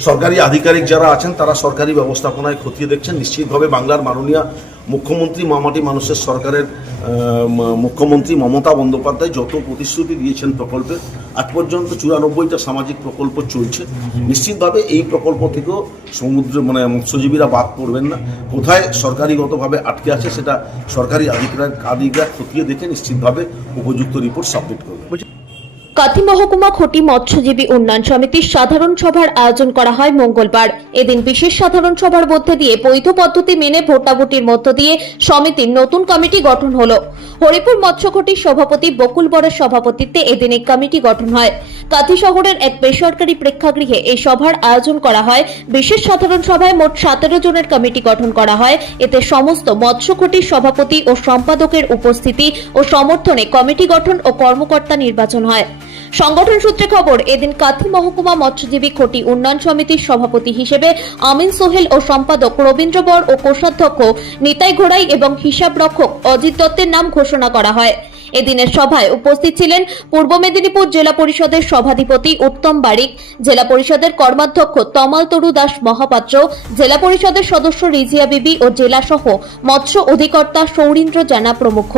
সরকারি আধিকারিক যারা আছেন তারা সরকারি ব্যবস্থাপনায় খতিয়ে দেখছেন। নিশ্চিতভাবে বাংলার মাননীয় মুখ্যমন্ত্রী মামাটি মানুষের সরকারের মুখ্যমন্ত্রী মমতা বন্দ্যোপাধ্যায় যত প্রতিশ্রুতি দিয়েছেন প্রকল্পের, আজ পর্যন্ত 94টা সামাজিক প্রকল্প চলছে। নিশ্চিতভাবে এই প্রকল্প থেকেও মৎস্যজীবীরা বাদ পড়বেন না। কোথায় সরকারিগতভাবে আটকে আছে সেটা সরকারি আধিকারিকরা খতিয়ে দেখে নিশ্চিতভাবে উপযুক্ত রিপোর্ট সাবমিট করবে। কাথি মহকুমা খটি মৎস্যজীবী উন্নয়ন সমিতির সাধারণ সভার আয়োজন করা হয় মঙ্গলবার। এদিন বিশেষ সাধারণ সভার মধ্যে দিয়ে বৈধ পদ্ধতি মেনে ভোটাভুটির মধ্য দিয়ে সমিতির নতুন কমিটি গঠন হলো। হরিপুর মৎস্যখটির সভাপতি বকুল বরের সভাপতিত্বে এদিন এই কমিটি গঠন হয়। কাথি শহরের এক বেসরকারি প্রেক্ষাগৃহে এই সভার আয়োজন করা হয়। বিশেষ সাধারণ সভায় মোট 17 জনের কমিটি গঠন করা হয়। এতে সমস্ত মৎস্যখটির সভাপতি ও সম্পাদকের উপস্থিতি ও সমর্থনে কমিটি গঠন ও কর্মকর্তা নির্বাচন হয়। সংগঠন সূত্রে খবর, এদিন কাথি মহকুমা মৎস্যজীবী খটি উন্নয়ন সমিতির সভাপতি হিসেবে আমিন সোহেল ও সম্পাদক রবীন্দ্র বর ও কোষাধ্যক্ষ নিতাই ঘোড়াই এবং হিসাব রক্ষক অজিত দত্তের নাম ঘোষণা করা হয়। এদিনের সভায় উপস্থিত ছিলেন পূর্ব মেদিনীপুর জেলা পরিষদের সভাধিপতি উত্তম বারিক, জেলা পরিষদের কর্মাধ্যক্ষ তমাল তরু দাস মহাপাত্র, জেলা পরিষদের সদস্য রিজিয়া বিবি ও জেলা সহ মৎস্য অধিকর্তা সৌরীন্দ্র জানা প্রমুখ।